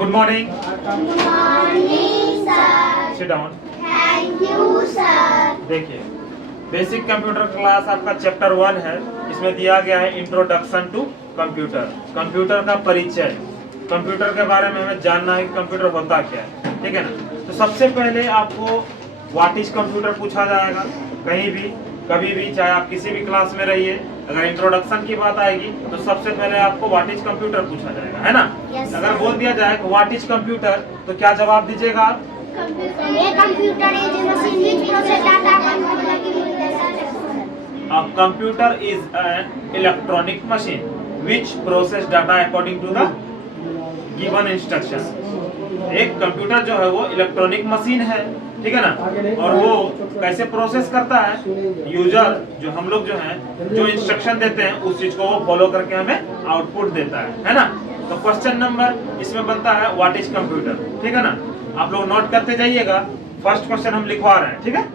Good morning. Good morning, sir. Sit down. Thank you, sir. देखिए, basic computer class आपका chapter 1 है। इसमें दिया गया है इंट्रोडक्शन टू कंप्यूटर, कंप्यूटर का परिचय। कंप्यूटर के बारे में हमें जानना है कि कंप्यूटर होता क्या है, ठीक है ना। तो सबसे पहले आपको व्हाट इज कंप्यूटर पूछा जाएगा, कहीं भी कभी भी, चाहे आप किसी भी क्लास में रहिए। अगर इंट्रोडक्शन की बात आएगी तो सबसे पहले आपको व्हाट इज कंप्यूटर पूछा जाएगा, है ना। Yes, अगर sir. बोल दिया जाए व्हाट इज कंप्यूटर तो क्या जवाब दीजिएगा आप? A computer is a machine which processes data according to A computer is an electronic machine which process data according to the given instruction. एक कंप्यूटर जो है वो इलेक्ट्रॉनिक मशीन है, ठीक है ना। और वो कैसे प्रोसेस करता है, यूजर जो हम लोग जो है जो इंस्ट्रक्शन देते हैं उस चीज को वो फॉलो करके हमें आउटपुट देता है ना। तो क्वेश्चन नंबर इसमें बनता है व्हाट इज कंप्यूटर, ठीक है ना। आप लोग नोट करते जाइएगा। फर्स्ट क्वेश्चन हम लिखवा रहे हैं, ठीक है।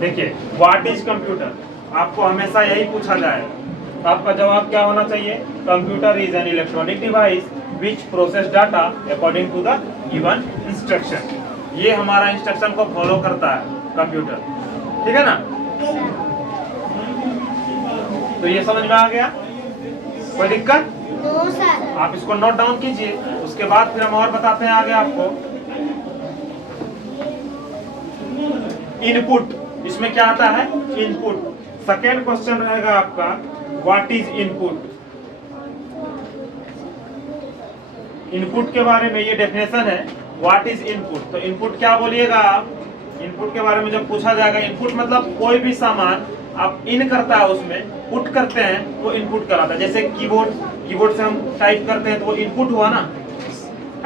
देखिए, व्हाट इज कंप्यूटर आपको हमेशा यही पूछा जाएगा, तो आपका जवाब क्या होना चाहिए? Computer is an electronic device which process data according to the given instruction. ये हमारा इंस्ट्रक्शन को फॉलो करता है कंप्यूटर, ठीक है ना। तो ये समझ में आ गया, कोई दिक्कत? No, sir. आप इसको नोट डाउन कीजिए, उसके बाद फिर हम और बताते हैं आगे आपको। इनपुट, इसमें क्या आता है? इनपुट। सेकेंड क्वेश्चन रहेगा आपका व्हाट इज इनपुट। इनपुट के बारे में ये डेफिनेशन है, व्हाट इज इनपुट। तो इनपुट क्या बोलिएगा आप? इनपुट के बारे में जब पूछा जाएगा, इनपुट मतलब कोई भी सामान आप इन करता है उसमें पुट करते हैं वो इनपुट कराता है। जैसे कीबोर्ड, कीबोर्ड से हम टाइप करते हैं तो वो इनपुट हुआ ना,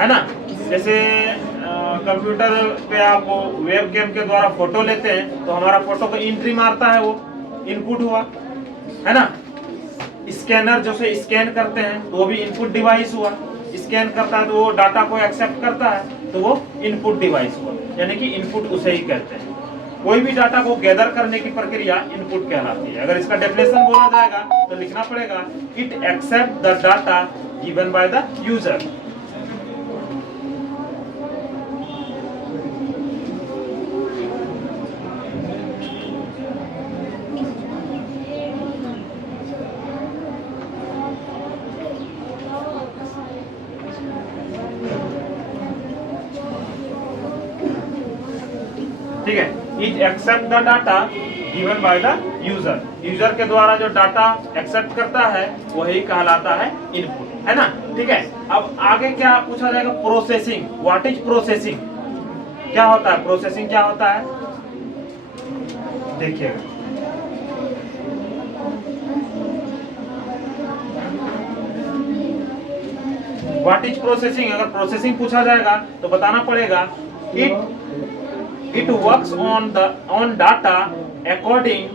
है ना। जैसे कंप्यूटर पे आप वेबकैम के द्वारा फोटो लेते हैं तो हमारा फोटो को एंट्री मारता है, वो इनपुट हुआ, है ना। स्कैनर जो से स्कैन करते हैं तो वो भी इनपुट डिवाइस हुआ। स्कैन करता है तो वो डाटा को एक्सेप्ट करता है तो वो इनपुट डिवाइस हुआ, यानी कि इनपुट उसे ही कहते हैं। कोई भी डाटा को गैदर करने की प्रक्रिया इनपुट कहलाती है। अगर इसका डेफिनेशन बोला जाएगा तो लिखना पड़ेगा it accept the data given by the user. ठीक है, it accept the data given by the user. User के द्वारा जो डाटा एक्सेप्ट करता है वही कहलाता है इनपुट, है ना। ठीक है, अब आगे क्या पूछा जाएगा? प्रोसेसिंग। What is processing? क्या होता है प्रोसेसिंग? क्या होता है देखिएगा। What is processing? अगर प्रोसेसिंग पूछा जाएगा तो बताना पड़ेगा it works on data according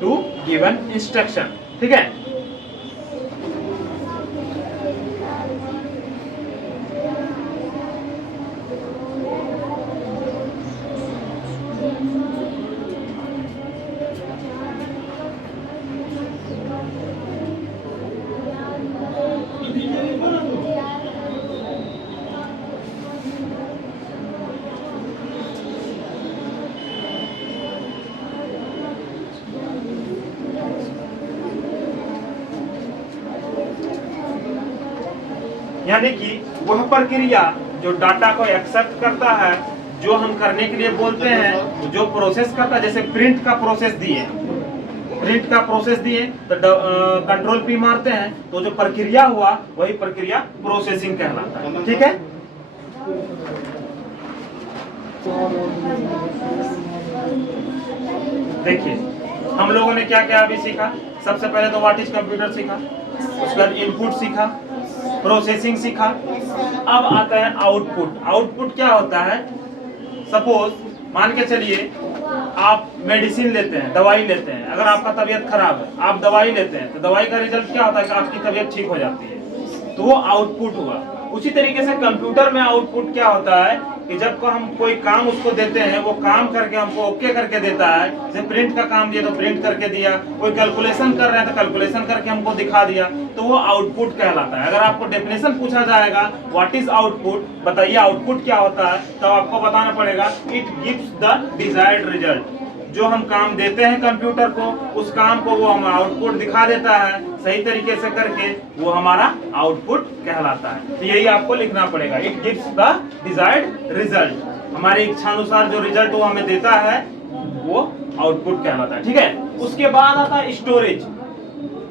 to given instruction, ठीक है। यानी कि वह प्रक्रिया जो डाटा को एक्सेप्ट करता है, जो हम करने के लिए बोलते हैं, जो प्रोसेस करता है। जैसे प्रिंट का प्रोसेस दिए, प्रिंट का प्रोसेस दिए तो कंट्रोल पी मारते हैं तो जो प्रक्रिया हुआ वही प्रक्रिया प्रोसेसिंग कहलाता है। ठीक है, देखिए हम लोगों ने क्या क्या अभी सीखा। सबसे पहले तो व्हाट इज कंप्यूटर सीखा, उसके बाद इनपुट सीखा, प्रोसेसिंग सीखा। अब आता है आउटपुट। आउटपुट क्या होता है, सपोज मान के चलिए आप मेडिसिन लेते हैं, दवाई लेते हैं। अगर आपका तबीयत खराब है, आप दवाई लेते हैं तो दवाई का रिजल्ट क्या होता है कि आपकी तबीयत ठीक हो जाती है, तो वो आउटपुट हुआ। उसी तरीके से कंप्यूटर में आउटपुट क्या होता है कि जब को हम कोई काम उसको देते हैं, वो काम करके हमको ओके करके देता है। जैसे प्रिंट का काम दिया तो प्रिंट करके दिया, कोई कैलकुलेशन कर रहे हैं तो कैलकुलेशन करके हमको दिखा दिया, तो वो आउटपुट कहलाता है। अगर आपको डेफिनेशन पूछा जाएगा व्हाट इज आउटपुट, बताइए आउटपुट क्या होता है, तो आपको बताना पड़ेगा it gives the desired result. जो हम काम देते हैं कंप्यूटर को, उस काम को वो हम आउटपुट दिखा देता है सही तरीके से करके, वो हमारा आउटपुट कहलाता है। तो यही आपको लिखना पड़ेगा, it gives the desired result. हमारी इच्छानुसार जो रिजल्ट वो हमें देता है वो आउटपुट कहलाता है। ठीक है, उसके बाद आता है स्टोरेज।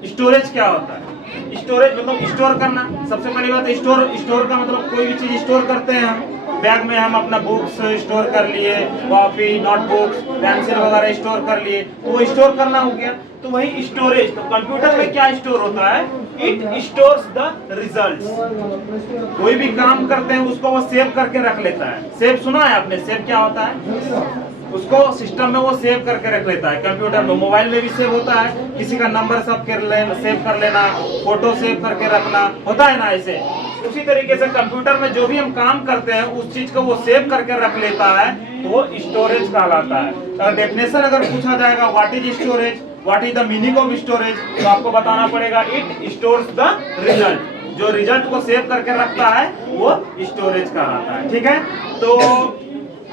स्टोरेज क्या होता है, स्टोरेज मतलब स्टोर करना। सबसे पहली बात स्टोर का मतलब कोई भी चीज स्टोर करते हैं हम, बैग में हम अपना बुक्स स्टोर कर लिए, कॉपी, नोटबुक्स, पेंसिल वगैरह स्टोर कर लिए, तो वो स्टोर करना हो गया। तो वही स्टोरेज, तो कंप्यूटर में क्या स्टोर होता है, इट स्टोर्स द रिजल्ट्स। कोई भी काम करते हैं उसको वो सेव करके रख लेता है। सेव सुना है आपने, सेव क्या होता है, उसको सिस्टम में वो सेव करके रख लेता है। कंप्यूटर में, मोबाइल में भी सेव होता है, किसी का नंबर सब सेव कर लेना, फोटो सेव करके रखना होता है ना, ऐसे उसी तरीके से कंप्यूटर में जो भी हम काम करते हैं उस चीज को वो सेव करके रख लेता है, तो वो स्टोरेज कहलाता है। अगर डेफिनेशन अगर पूछा जाएगा what is storage, what is the meaning of storage, तो आपको बताना पड़ेगा इट स्टोर्स द रिजल्ट। जो रिजल्ट को सेव करके रखता है वो स्टोरेज कहलाता है। ठीक है, तो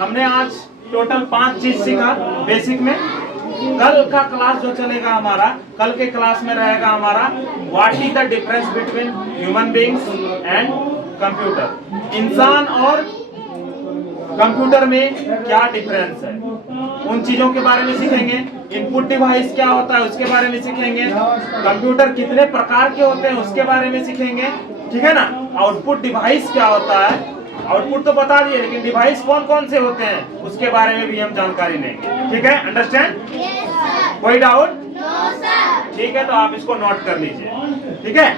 हमने आज टोटल 5 चीज सीखा बेसिक में। कल का क्लास जो चलेगा हमारा, कल के क्लास में रहेगा हमारा what is the difference between human beings and computer. इंसान और कंप्यूटर में क्या डिफरेंस है, उन चीजों के बारे में सीखेंगे। इनपुट डिवाइस क्या होता है उसके बारे में सीखेंगे। कंप्यूटर कितने प्रकार के होते हैं उसके बारे में सीखेंगे। ठीक है ना, आउटपुट डिवाइस क्या होता है, आउटपुट तो बता दिए, लेकिन डिवाइस कौन कौन से होते हैं उसके बारे में भी हम जानकारी लेंगे। ठीक है, अंडरस्टैंड? कोई डाउट? No sir. ठीक है, तो आप इसको नोट कर लीजिए। ठीक है।